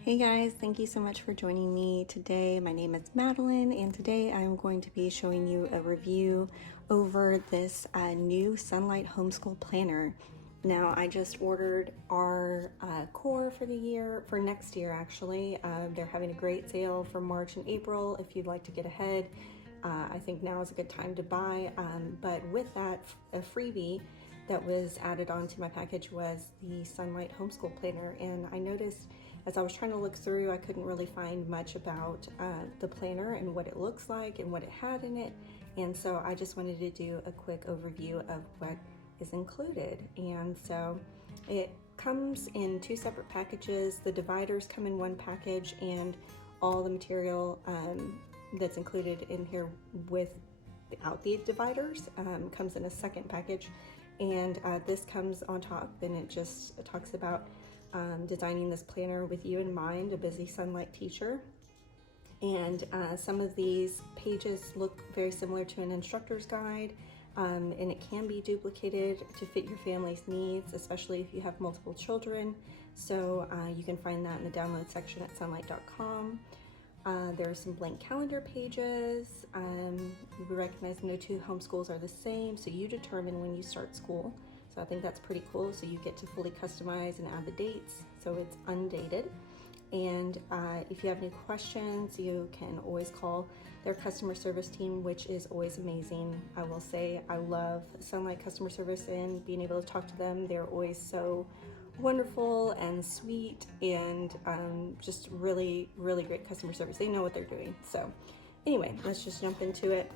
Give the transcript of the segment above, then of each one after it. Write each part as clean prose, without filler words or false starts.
Hey guys, thank you so much for joining me today. My name is Madeline, and today I'm going to be showing you a review over this new Sonlight Homeschool planner. Now, I just ordered our core for the year, for next year actually. They're having a great sale for March and April if you'd like to get ahead. I think now is a good time to buy, but with that, a freebie that was added onto my package was the Sonlight Homeschool Planner, and I noticed as I was trying to look through, I couldn't really find much about the planner and what it looks like and what it had in it, and so I just wanted to do a quick overview of what is included. And so it comes in two separate packages. The dividers come in one package, and all the material that's included in here without the dividers comes in a second package. And this comes on top, and it just talks about designing this planner with you in mind, a busy Sonlight teacher. And some of these pages look very similar to an instructor's guide, and it can be duplicated to fit your family's needs, especially if you have multiple children. So you can find that in the download section at sonlight.com. There are some blank calendar pages. We recognize no two homeschools are the same, so you determine when you start school. So I think that's pretty cool. So you get to fully customize and add the dates, so it's undated. And if you have any questions, you can always call their customer service team, which is always amazing. I will say I love Sonlight customer service and being able to talk to them. They're always so wonderful and sweet, and just really great customer service. They know what they're doing. So anyway, let's just jump into it.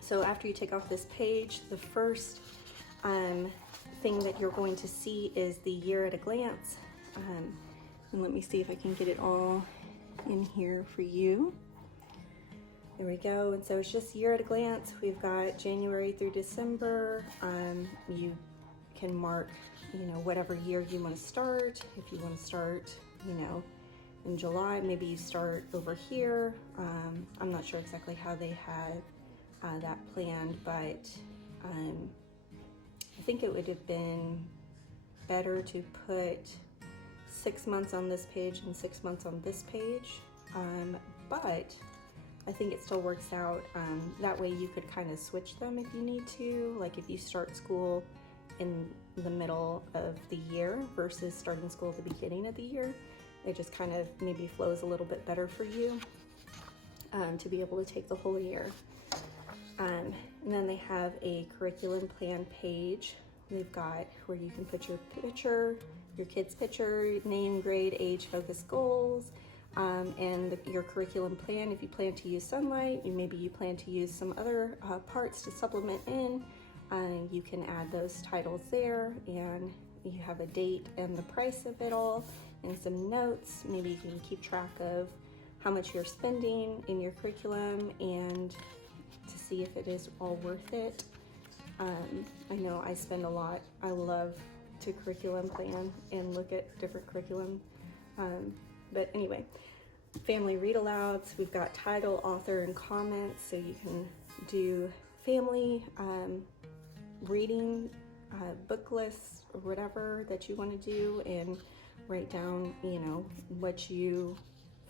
So after you take off this page, the first thing that you're going to see is the year at a glance. And let me see if I can get it all in here for you. There we go. And so it's just year at a glance. We've got January through December. You can mark, whatever year you want to start. If you want to start, in July, maybe you start over here. I'm not sure exactly how they had that planned, but I think it would have been better to put 6 months on this page and 6 months on this page, but I think it still works out. That way you could kind of switch them if you need to, like if you start school in the middle of the year versus starting school at the beginning of the year. It just kind of maybe flows a little bit better for you to be able to take the whole year. And then they have a curriculum plan page. They've got where you can put your picture, your kid's picture, name, grade, age, focus, goals, and your curriculum plan. If you plan to use Sonlight, maybe you plan to use some other parts to supplement in, you can add those titles there, and you have a date and the price of it all, and some notes. Maybe you can keep track of how much you're spending in your curriculum and to see if it is all worth it. I know I spend a lot. I love to curriculum plan and look at different curriculum. But anyway, family read alouds. We've got title, author, and comments, so you can do family reading book lists or whatever that you want to do, and write down, what you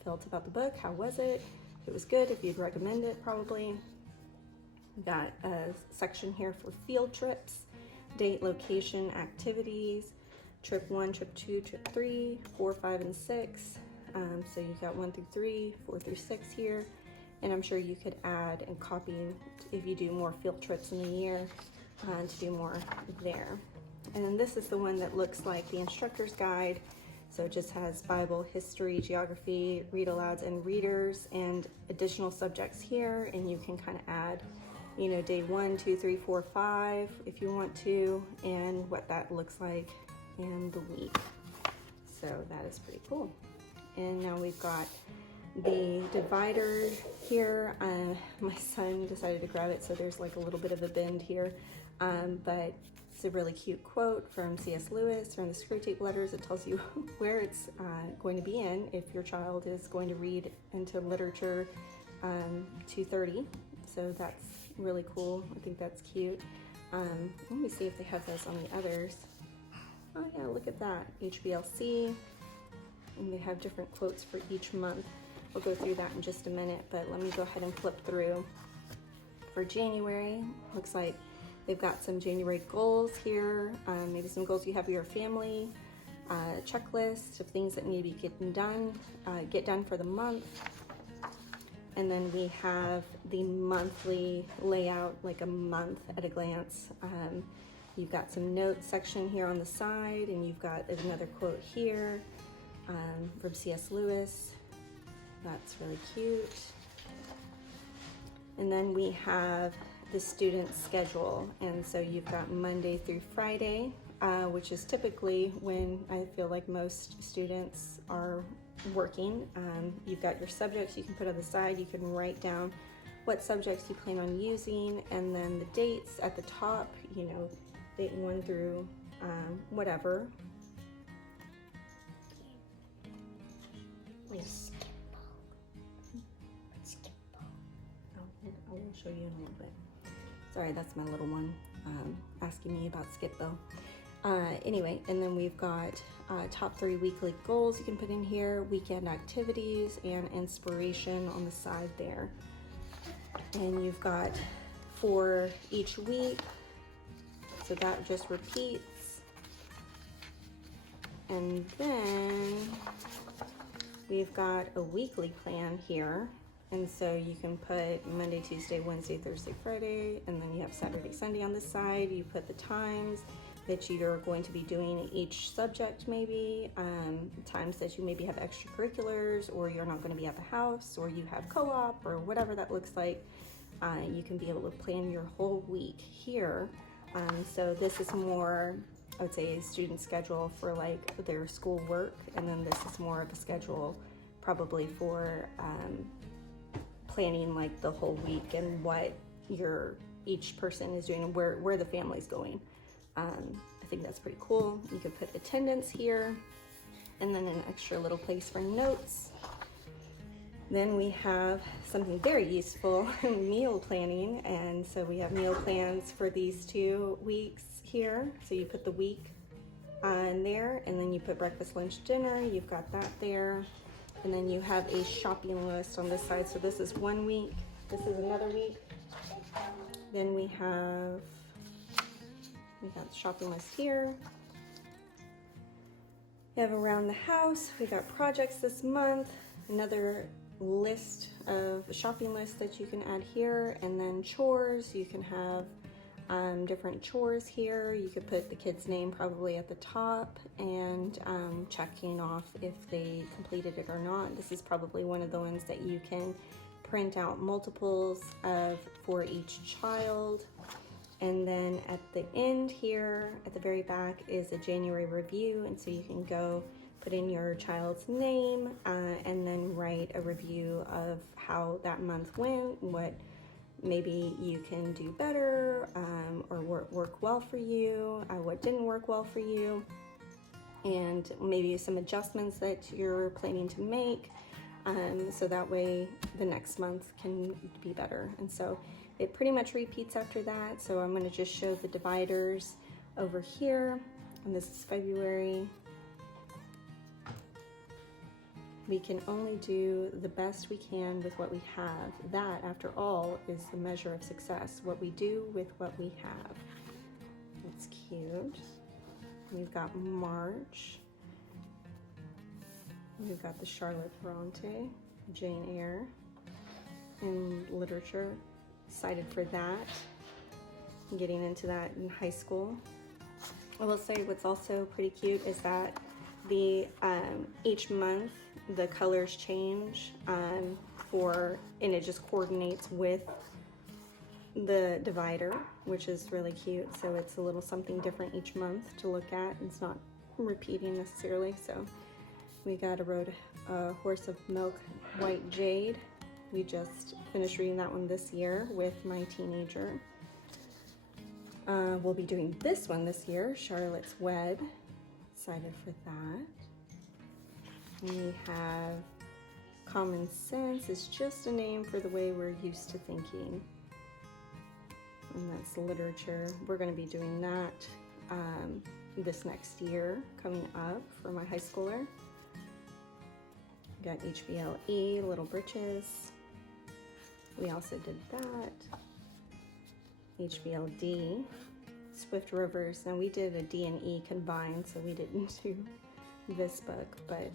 felt about the book. How was it? If it was good, if you'd recommend it, probably. We've got a section here for field trips, date, location, activities, trip 1, trip 2, trip 3, 4, 5, and 6. So you've got 1 through 3, 4 through 6 here. And I'm sure you could add and copy if you do more field trips in the year to do more there. And then this is the one that looks like the instructor's guide. So it just has Bible, history, geography, read alouds, and readers, and additional subjects here. And you can kind of add, day 1, 2, 3, 4, 5 if you want to, and what that looks like in the week. So that is pretty cool. And now we've got the divider here. My son decided to grab it, so there's like a little bit of a bend here, but it's a really cute quote from C.S. Lewis from the Screwtape Letters. It tells you where it's going to be in if your child is going to read into literature 230. So that's really cool. I think that's cute. Let me see if they have those on the others. Oh yeah, look at that. HBLC. and they have different quotes for each month. We'll go through that in just a minute, but let me go ahead and flip through. For January, looks like they've got some January goals here, maybe some goals you have for your family, checklist of things that need to be get done for the month. And then we have the monthly layout, like a month at a glance. You've got some notes section here on the side, and you've got another quote here from C.S. Lewis. That's really cute. And then we have the student schedule. And so you've got Monday through Friday, which is typically when I feel like most students are working. You've got your subjects you can put on the side. You can write down what subjects you plan on using, and then the dates at the top, you know, date 1 through whatever. Yes. I will show you in a little bit. Sorry, that's my little one asking me about Skip-Bo. Anyway, and then we've got top 3 weekly goals you can put in here, weekend activities, and inspiration on the side there. And you've got for each week, so that just repeats. And then we've got a weekly plan here. And so you can put Monday, Tuesday, Wednesday, Thursday, Friday, and then you have Saturday, Sunday on the side. You put the times that you are going to be doing each subject, maybe times that you maybe have extracurriculars, or you're not going to be at the house, or you have co-op, or whatever that looks like. You can be able to plan your whole week here. So this is more, I would say, a student schedule for like their school work, and then this is more of a schedule probably for planning like the whole week and what each person is doing and where the family's going. I think that's pretty cool. You could put attendance here, and then an extra little place for notes. Then we have something very useful, meal planning. And so we have meal plans for these 2 weeks here. So you put the week in there, and then you put breakfast, lunch, dinner. You've got that there. And then you have a shopping list on this side. So this is 1 week. This is another week. Then we have the shopping list here. We have around the house. We got projects this month. Another list of shopping list that you can add here, and then chores. You can have different chores here. You could put the kid's name probably at the top, and checking off if they completed it or not. This is probably one of the ones that you can print out multiples of for each child. And then at the end here, at the very back, is a January review, and so you can go put in your child's name and then write a review of how that month went, what maybe you can do better, or work well for you, what didn't work well for you, and maybe some adjustments that you're planning to make, so that way the next month can be better. And so it pretty much repeats after that. So I'm going to just show the dividers over here, and this is February. We can only do the best we can with what we have. That, after all, is the measure of success, what we do with what we have. That's cute. We've got March. We've got the Charlotte Bronte, Jane Eyre, in literature. Excited for that. Getting into that in high school. I will say what's also pretty cute is that the each month the colors change and it just coordinates with the divider, which is really cute. So it's a little something different each month to look at. It's not repeating necessarily. So we got a Horse of Milk, White Jade. We just finished reading that one this year with my teenager. We'll be doing this one this year, Charlotte's Wed. Excited for that. We have Common Sense is just a name for the way we're used to thinking. And that's literature. We're going to be doing that this next year coming up for my high schooler. We got HBLE, little britches. We also did that. HBLD, Swift Rovers. Now we did a D and E combined, so we didn't do this book, but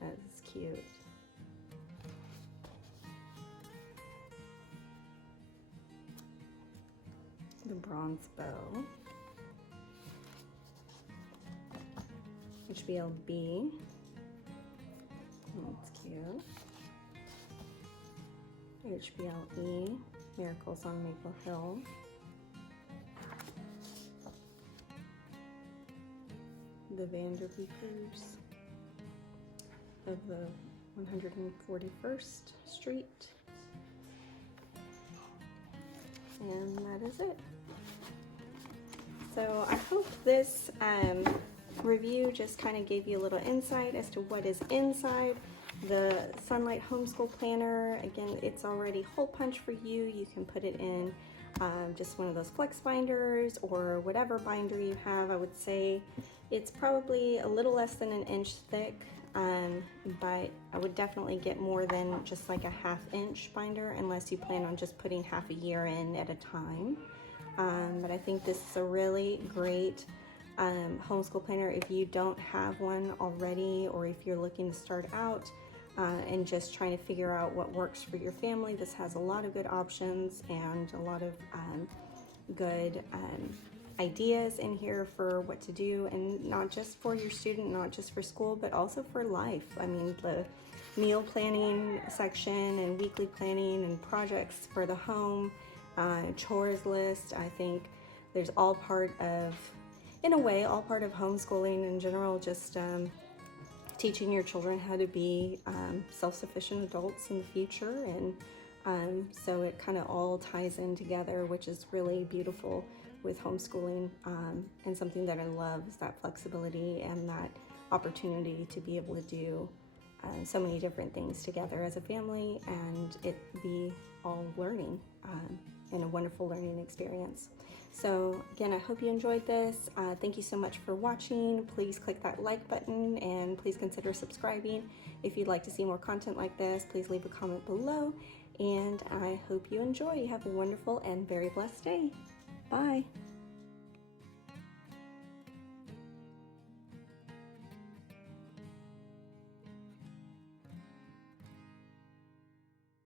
that's cute. The bronze bow. HBLB. That's cute. HBLE, Miracles on Maple Hill. The Vanderbeekers of the 141st Street. And that is it. So I hope this review just kind of gave you a little insight as to what is inside the Sonlight Homeschool Planner. Again, it's already hole punch for you. You can put it in just one of those flex binders or whatever binder you have. I would say it's probably a little less than an inch thick, but I would definitely get more than just like a 1/2 inch binder unless you plan on just putting half a year in at a time. But I think this is a really great homeschool planner if you don't have one already, or if you're looking to start out and just trying to figure out what works for your family. This has a lot of good options and a lot of good ideas in here for what to do, and not just for your student, not just for school, but also for life. I mean, the meal planning section and weekly planning and projects for the home, chores list. I think there's all part of, in a way, all part of homeschooling in general, just teaching your children how to be self-sufficient adults in the future. And so it kind of all ties in together, which is really beautiful with homeschooling, and something that I love is that flexibility and that opportunity to be able to do so many different things together as a family, and it be all learning and a wonderful learning experience. So again, I hope you enjoyed this. Thank you so much for watching. Please click that like button and please consider subscribing. If you'd like to see more content like this, please leave a comment below, and I hope you enjoy. You have a wonderful and very blessed day. Bye.